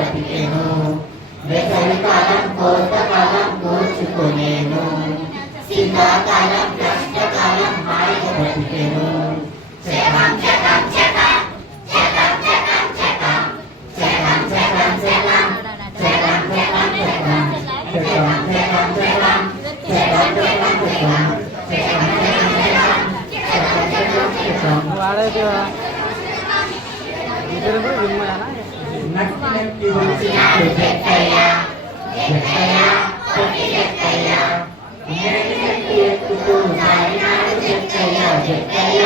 బ్రతికెను వేసవికాలం కోతకాలం కూర్చుకునేను శీతాకాలం కష్టకాలం హాయిగా బ్రతికెను చెకం చెకం చెకం చెకం చెకం చెకం చెకం చెకం చెకం చెకం చెకం చెకం చెకం చెకం చెకం వాడేదివా ఇద్దరు కూడా విన్నాయనా నక్కి నక్కి వచ్చినాడు జక్కయ్య జక్కయ్య కొట్టి జక్కయ్య నెరటి నెక్కి ఎక్కుతూ సాగినాడు జక్కయ్య జక్కయ్య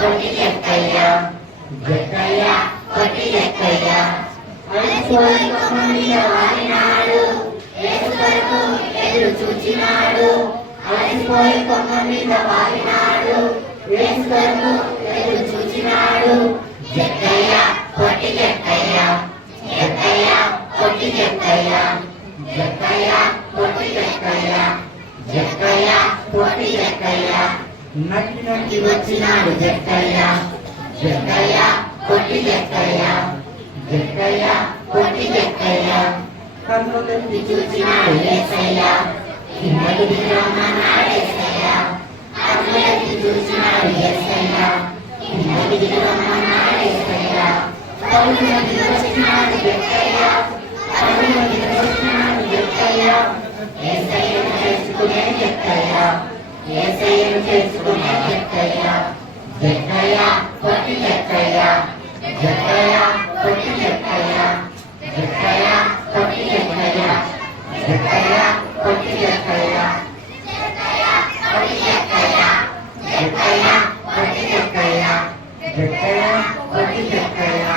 కొట్టి జక్కయ్య జక్కయ్య కొట్టి జక్కయ్య అలసిపోయి కొమ్మ మీద వాలినాడు యేసు కొరకు ఎదురు చూచినాడు అలసిపోయి కొమ్మ మీద వాలినాడు యేసు కొరకు ఎదురు చూచినాడు జక్కయ్య కొట్టి జక్కయ్య జక్కయ్య కొట్టి జక్కయ్య జక్కయ్య కొట్టి జక్కయ్య జక్కయ్య కొట్టి జక్కయ్య నక్కి నక్కి వచ్చినాడు జక్కయ్య జక్కయ్య కొట్టి జక్కయ్య జక్కయ్య కొట్టి జక్కయ్య కన్ను తెచ్చి చూచినాడు యేసయ్య కిందకి దిగమన్నాడు యేసయ్య కన్ను తెచ్చి చూచినాడు యేసయ్య కిందకి దిగమన్నాడు యేసయ్య కన్నుల దిగి వచ్చినాడు జక్కయ్య కన్నుల దిగి వచ్చినాడు జక్కయ్య యేసయ్యను చేసుకునే జక్కయ్య యేసయ్యను చేసుకునే జక్కయ్య జక్కయ్య కొట్టి జక్కయ్య జక్కయ్య కొట్టి జక్కయ్య జక్కయ్య కొట్టి జక్కయ్య జక్కయ్య కొట్టి జక్కయ్య జక్కయ్య కొట్టి జక్కయ్య జక్కయ్య కొట్టి జక్కయ్య జక్కయ్య కొట్టి జక్కయ్య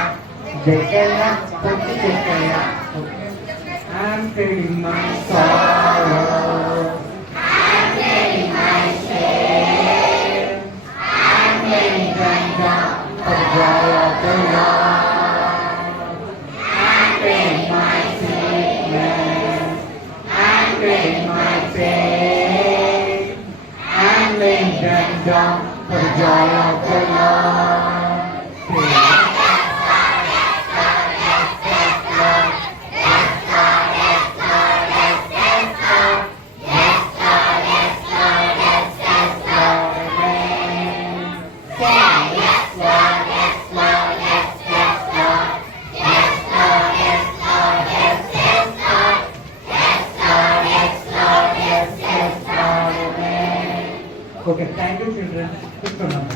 జక్కయ్య కొట్టి జక్కయ్య I'm feeling my sorrow I'm feeling my shame I'm laying down for the joy of the Lord I'm feeling my sickness I'm feeling my pain I'm laying down for the joy of the Lord Okay, thank you children.